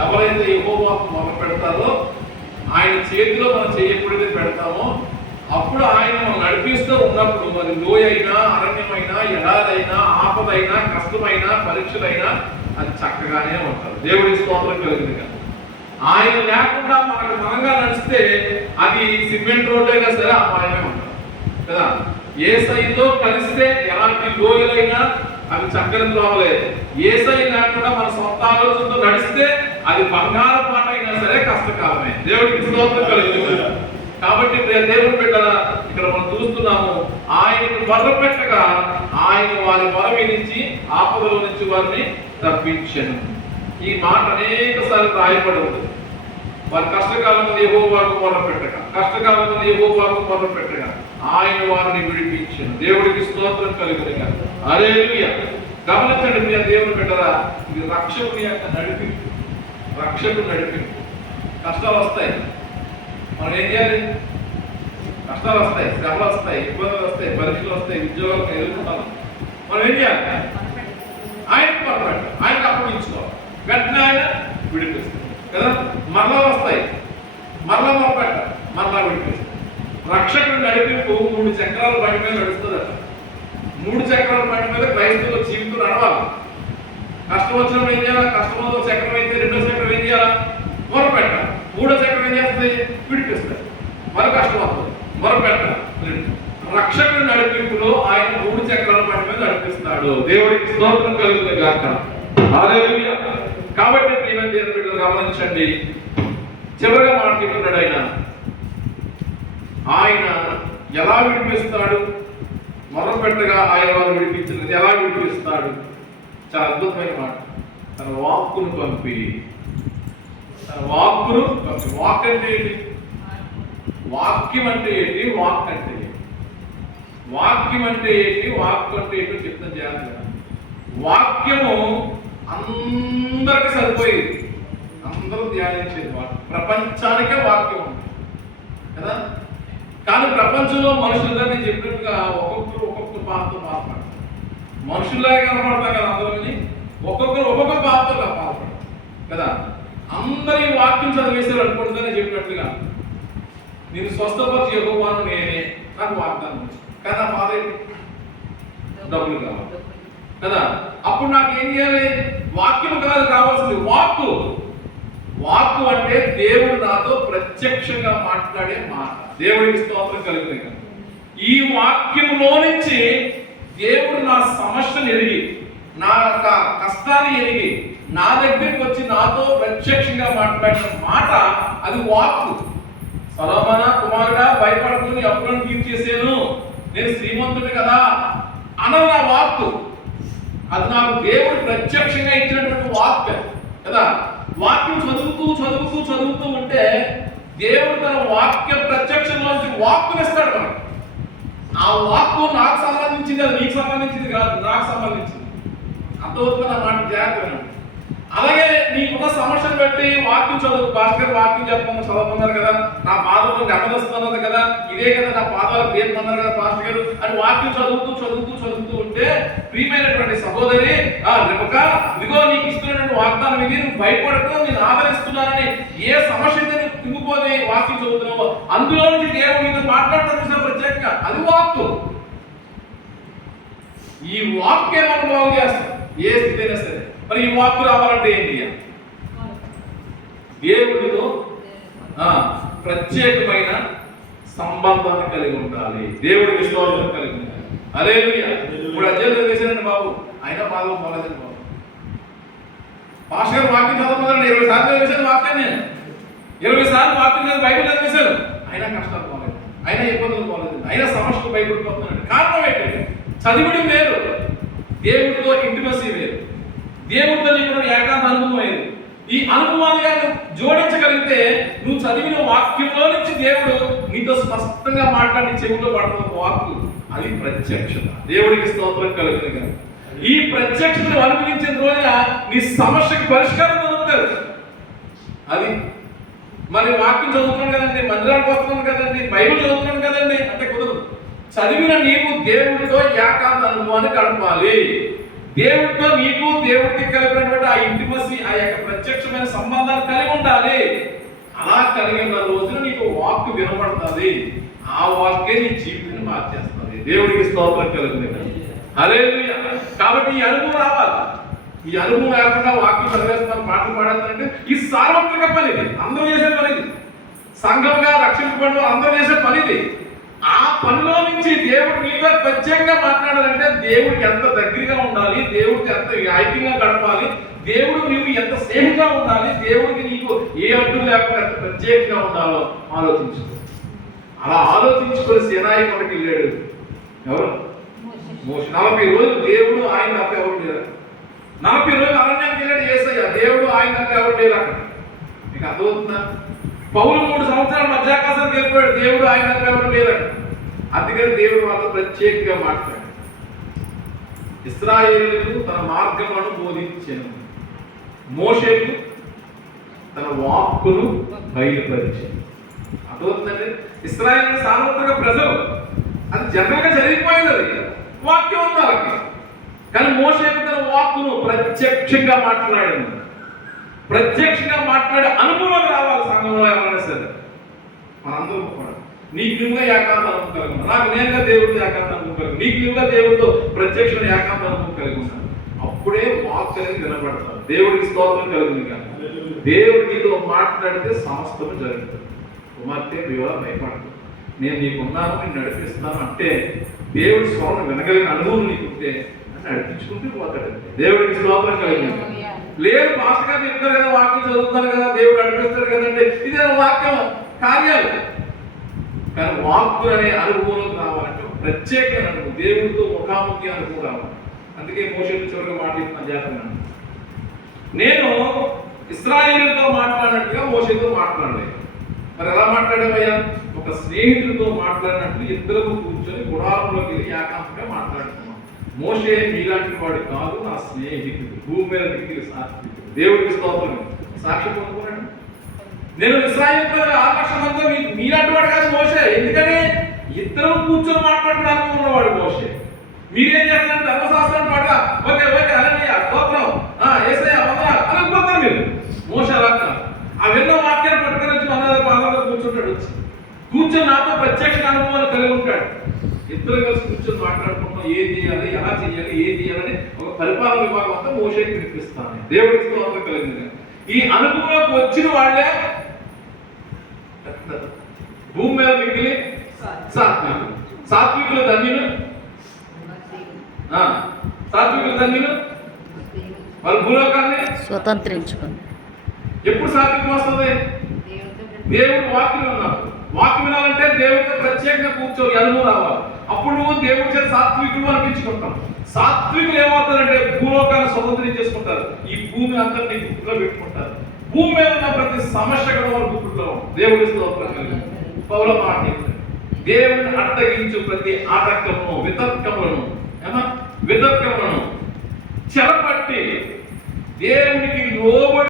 ఎవరైతే యహోవాకు మొదలు పెడతారో ఆయన చేతిలో మనం చేయకూడదు పెడతామో అప్పుడు ఆయన మనం నడిపిస్తూ ఉన్నప్పుడు మరి లోయ అయినా అరణ్యమైనా ఎడారైనా ఆపదైనా కష్టమైనా పరీక్షలైనా అది చక్కగానే ఉంటారు దేవుడి స్తోత్రం కలిగింది కదా. ఆయన లేకుండా మనకు మనంగా నడిస్తే అది సిమెంట్ రోడ్ అయినా సరే అపాయమే ఉంటుంది. కదా? ఏ సైతో కలిస్తే ఎలాంటి లోయలైనా అవి చక్కని త్రోవలేదు ఏ సై లేకుండా మన సొంత ఆలోచనతో నడిస్తే అది బంగారు పాట అయినా సరే కష్టకాలమే. దేవుడికి స్తోత్రం కలుగుతుంది. కాబట్టి ప్రియ దేవుని బిడ్డల ఇక్కడ మనం చూస్తున్నాము ఆయన వర పెట్టగా ఆయన వారి వర వినించి ఆపదలో నుంచి వారిని తప్పించను ఈ మాట అనేక సార్లు రాయబడి ఉంది వారి కష్టకాలంలో ఏవో వారికి మొదలు పెట్టగా కష్టకాలంలో ఏవో వారికి మొదలు పెట్టగా ఆయన వారిని విడిపించను. దేవుడికి స్తోత్రం కలిగినగా అరే గమనించండి మీ దేవుని బిడ్డరా ఇది రక్షకుని యొక్క నడిపింపు. రక్షకుడు నడిపింపు కష్టాలు వస్తాయి. మనం ఏం చేయాలి? కష్టాలు వస్తాయి శ్రమలు వస్తాయి ఇబ్బందులు వస్తాయి పరీక్షలు వస్తాయి ఉద్యోగాలు ఎదుర్కొంటాం. మనం ఏం చేయాలి? ఆయన పొరపాటు ఆయనకు అప్పగించుకోవాలి వెంటనే ఆయన విడిపిస్తుంది కదా? మరలా వస్తాయి. మరలా మొరపెట్ట మరలా విడిపిస్తుంది రక్షకుడు నడిపింపు మూడు చక్రాల బండి మీద నడుస్తుందట. మూడు చక్రాల బండి మీద క్రైస్తవుల జీవితం నడవాలి. కష్టం వచ్చినప్పుడు ఏం చేయాలి? కష్టం చక్రం అయితే రెండో చక్రం చేయాలా మొర పెట్టాలి మూడో చక్రం ఏం చేస్తుంది? విడిపిస్తుంది. మరి కష్టం అవుతుంది మొర పెట్టాలి రక్షకుడు నడిపింపులో ఆయన మూడు చక్రాల బండి మీద నడిపిస్తాడు దేవుడికి స్తోత్రం కలుగుతుంది కాక కాబట్టి ప్రియమైన దేవుని బిడ్డలు గమనించండి. చివరిగా మాట్లాడుతున్నాడు ఆయన. ఆయన ఎలా విడిపిస్తాడు? మొరపెట్టగా ఆయన వారు విడిపించినది ఎలా విడిపిస్తాడు? చాలా అద్భుతమైన మాట. తన వాక్కును పంపి తన వాక్కును వాక్ అంటే ఏంటి? వాక్యం అంటే ఏంటి? వాక్ అంటే ఏంటి? వాక్యం అంటే ఏంటి? వాక్ అంటే ఏంటో చెప్తాం చేయాలి వాక్యము అందరికి సరిపోయేది. అందరూ ధ్యానించేది వాక్యం ప్రపంచానికే వాక్యం ఉంది. కదా? కానీ ప్రపంచంలో మనుషులుగా నేను చెప్పినట్టుగా ఒక్కొక్కరు ఒక్కొక్క పాత్ర మాట్లాడతారు మనుషుల్లాగా కనపడతాం కదా అందరూ ఒక్కొక్కరు ఒక్కొక్క పాత్రగా పాల్పడతారు. కదా? అందరి వాక్యం చదివేశారు అనుకుంటుందని చెప్పినట్లుగా. చెప్పినట్టుగా నేను స్వస్థపరిచి యెహోవాను నేనే నాకు వాగ్దానం కదా కానీ నా డబ్బులు కావాలి. కదా? అప్పుడు నాకు ఏం చేయాలి? వాక్యం కాదు కావాల్సింది వాక్కు. వాక్కు అంటే దేవుడు నాతో ప్రత్యక్షంగా మాట్లాడే మాట. దేవుడికి స్తోత్రం కలిగింది కదా. ఈ వాక్యంలో నుంచి దేవుడు నా సమస్యను ఎరిగి నా యొక్క కష్టాన్ని ఎరిగి నా దగ్గరికి వచ్చి నాతో ప్రత్యక్షంగా మాట్లాడిన మాట అది వాక్కు. సలోమన కుమారుడా భయపడుకుని అప్పులను తీర్చేసాను. నేను శ్రీమంతుడు కదా అన్న నా వాక్కు. అది నాకు దేవుడు ప్రత్యక్షంగా ఇచ్చినటువంటి వాక్ కదా? వాక్యం చదువుతూ చదువుతూ చదువుతూ ఉంటే దేవుడు తన వాక్య ప్రత్యక్షంలోంచి వాక్కునిస్తాడు మనకు. ఆ వాక్కు నాకు సంబంధించింది అది నీకు సంబంధించింది కాదు నాకు సంబంధించింది. అంతవరకు నా మాట జాగ్రత్త. అలాగే నీకున్న సమస్యను బట్టి వాక్యం చదువు భాస్కర్ వాక్యం చెప్పమని చదవమన్నారు కదా నా పాదాలను గమనిస్తున్నది కదా ఇదే కదా నా పాదాలు పేర్కొన్నారు కదా పాస్టర్ గారు అని వాక్యం చదువుతూ చదువుతూ చదువుతూ ఉంటే ప్రియమైనటువంటి సహోదరి ఆ రిపక ఇదిగో నీకు ఇస్తున్నటువంటి వాగ్దానం ఇది నువ్వు భయపడకు నేను ఆదరిస్తున్నానని ఏ సమస్య అయితే నువ్వు తిమ్ముకొని వాక్యం చదువుతున్నావో అందులో నుంచి దేవుడు మీద మాట్లాడుతున్న ప్రత్యేకంగా? అది వాక్కు. ఈ వాక్యం మనం బాగు చేస్తాం ఏ స్థితి అయినా సరే. మరి ఈ వాక్కు రావాలంటే ఏంటి దేవుడితో ఆ, ప్రత్యేకమైన సంబంధాన్ని కలిగి ఉండాలి. దేవుడికి విశ్వాసం కలిగి ఉండాలి. అదే ఇప్పుడు అధ్యయనం చేశానండి బాబు? అయినా బాగా పోలేదండి బాబు. పాస్టర్ వాక్యం చదవమన్నాడు ఇరవై సార్లు చదివేశాను వాక్యం నేను ఇరవై సార్లు వాక్యం చదివి బైబిల్ చదివేశాను అయినా కష్టాలు పోలేదు. అయినా ఇబ్బందులు పోలేదు. అయినా సమస్యలు భయపడిపోతున్నాడు. కారణం ఏంటి చదివడం వేరు. దేవుడితో ఇంటిమసీ వేరు. దేవుడితో నీకు ఏకాంత అనుభవం వేరు ఈ అనుభవాన్ని కనుక జోడించగలిగితే నువ్వు చదివిన వాక్యంలో నుంచి దేవుడు నీతో స్పష్టంగా మాట్లాడి చెవిలో పడుతున్న వాక్కు అది ప్రత్యక్షత. దేవుడికి స్తోత్రం కలుగుతుంది కదా. ఈ ప్రత్యక్షతను అనుభవించిన రోజున నీ సమస్యకి పరిష్కారం దొరుకుతుంది. అది మరి వాక్యం చదువుతున్నాను కదండి మందిరానికి వస్తున్నాను కదండి బైబిల్ చదువుతున్నాను కదండి అంటే కుదరదు. చదివిన నీవు దేవుడితో ఏకాంత అనుభవాన్ని గడపాలి. దేవుడితో నీకు దేవుడికి కలిపినటువంటి ఆ ఇంటిమసీ ఆ యొక్క ప్రత్యక్షమైన సంబంధాలు కలిగి ఉండాలి. అలా కలిగిన రోజున నీకు వాక్ వినపడుతుంది. ఆ వాక్కే నీ జీవితాన్ని మార్చేస్తుంది. దేవుడికి స్తోత్రం కలుగుతుంది. అదే కాబట్టి ఈ అనుభవం రావాలి. ఈ అనుభవం లేకుండా వాక్యం చదివేస్తున్నారు పాటలు పాడేస్తారంటే ఈ సార్వత్రిక పని అందరూ చేసే పని సంఘంగా రక్షించబడిన అందరూ చేసే పని ఇది ఆ పనిలో నుంచి దేవుడు నీతో ప్రత్యేకంగా మాట్లాడాలంటే దేవుడికి ఎంత దగ్గరగా ఉండాలి దేవుడికి ఎంత ఐక్యంగా గడపాలి దేవుడు నీవు ఎంత స్నేహంగా ఉండాలి దేవుడికి నీకు ఏ అడ్డు లేకుండా ఎంత ప్రత్యేకంగా ఉండాలో ఆలోచించుకో. అలా ఆలోచించుకొని సేనాయి కొరకు వెళ్ళాడు. ఎవరు? నలభై రోజులు దేవుడు ఆయన తప్ప ఎవరు లేరు. నలభై రోజులు అరణ్యానికి వెళ్ళాడు ఏసయ్య. దేవుడు ఆయన తప్ప ఎవరు లేరు అక్కడ. మీకు అర్థమవుతుందా? పౌరు మూడు సంవత్సరాలు మధ్యాకాశానికి వెళ్ళిపోయాడు దేవుడు ఆయన తప్ప ఎవరు లేరట. అందుకని దేవుడు మాత్రం ప్రత్యేకంగా మాట్లాడాడు. ఇస్రాయేలుకు తన మార్గమును బోధించాను. మోషకు తన వాక్కును బయలుపరిచాను. అర్థమవుతుందండి? ఇస్రాయేల్ సార్వత్రిక ప్రజలు. అది జనరల్గా జరిగిపోయింది అది. వాక్యం ఉంది వాళ్ళకి. కానీ మోషేకు తన వాక్కును ప్రత్యక్షంగా మాట్లాడింది. ప్రత్యక్షంగా మాట్లాడే అనుభవం రావాలి సంఘంలో ఎవరైనా సరే. మనందరం కూడా. నీకు నువ్వుగా ఏకాంత అనుభవం కలిగి. నాకు నేనుగా దేవుడితో ఏకాంత అనుభవం కలిగి నీకు నువ్వుగా దేవుడితో ప్రత్యక్షమైన ఏకాంత అనుభవం కలిగి ఉన్నాను. అప్పుడే వాక్ అనేది వినపడతాను దేవుడికి స్తోత్రం కలుగుతుంది కానీ దేవుడు నీతో మాట్లాడితే సమస్తము జరుగుతుంది. కుమార్తె వివాహ భయపడదు నేను నీకున్నాను నేను నడిపిస్తాను అంటే దేవుడి స్వరం వినగలిగిన అనుభవం నీకుంటే నడిపించుకుంటూ పోతాడు దేవుడికి స్తోత్రం కలిగింది లేదు మాస్టర్ గారు చెప్తారు కదా వాక్యం చదువుతారు కదా దేవుడు నడిపిస్తారు కదంటే ఇది వాక్యం కార్యాలు. కానీ వాక్కు అనే అనుభవంలోకి రావాలంటే ప్రత్యేకమైన అనుభవం దేవుడితో ముఖాముఖి అనుభవం రావాలి అందుకే మోషన్ చివరిగా మాట చెప్తున్నా నేను ఇస్రాయేలుతో మాట్లాడినట్టుగా మోషతో మాట్లాడలేదు. మరి ఎలా మాట్లాడేవయ్యా? ఒక స్నేహితుడితో మాట్లాడినట్లు ఇద్దరు కూర్చొని గుడారంలోకి వెళ్ళి ఏకాంతంగా మాట్లాడుతున్నాం మోషే మీలాంటి వాడు కాదు నా స్నేహితుడు. భూమి మీద దిక్కి సాక్షి. దేవుడికి స్తోత్రం. సాక్షి పొందుకున్నాడు. నేను ఇస్రాయేల్ ప్రజల ఆకర్షణంతో మీ మీలాంటి వాడు కాదు మోషే. ఎందుకని? ఇద్దరు కూర్చొని మాట్లాడడానికి ఉన్నవాడు మోషే. మీరేం చేస్తారంటే ధర్మశాస్త్రం పాట ఓకే ఓకే అలనయ్య స్తోత్రం ఆ ఏసయ్య వందనాలు అని అనుకుంటారు మీరు మోష అలా కాదు. ఆ విన్న వాక్యాన్ని పట్టుకొని వచ్చి మన పాదాలు కూర్చుంటాడు వచ్చి కూర్చొని నాతో ప్రత్యక్ష అనుభవాలు కలిగి ఉంటాడు ఇద్దరు కలిసి కూర్చొని మాట్లాడుకుంటాం ఏం చేయాలి ఎలా చేయాలి ఏం చేయాలని ఒక అంతా మోషేకి వినిపిస్తాను దేవుడికి స్తోత్రం కలిగింది. ఈ అనుభవంలోకి వచ్చిన వాళ్ళే భూమి మీద మిగిలి సాత్వికులు. సాత్వికులు ధన్యులు? ఆ, సాత్వికులు ధన్యులు? వాళ్ళ భూలోకాన్ని? స్వతంత్రించుకుంది. ఎప్పుడు సాత్వికం వస్తుంది? దేవుడు వాక్యం ఉన్నప్పుడు వాక్యం వినాలంటే దేవుడితో ప్రత్యేకంగా కూర్చో అనుభవం రావాలి. అప్పుడు నువ్వు దేవుడి చేత సాత్వికుడు అనిపించుకుంటాం. సాత్వికులు ఏమవుతారంటే భూలోకాన్ని స్వతంత్రం చేసుకుంటారు. ఈ భూమి అంతా నీ గుర్తులో పెట్టుకుంటారు. భూమి మీద ఉన్న ప్రతి సమస్య కూడా వాళ్ళ గుర్తులో దేవుడి స్తోత్రం పౌల మాట దేవుని అడ్డగించు ప్రతి ఆటంకమును వితర్కములను ఏమా? వితర్కములను చెరపట్టి దేవునికి లోబడి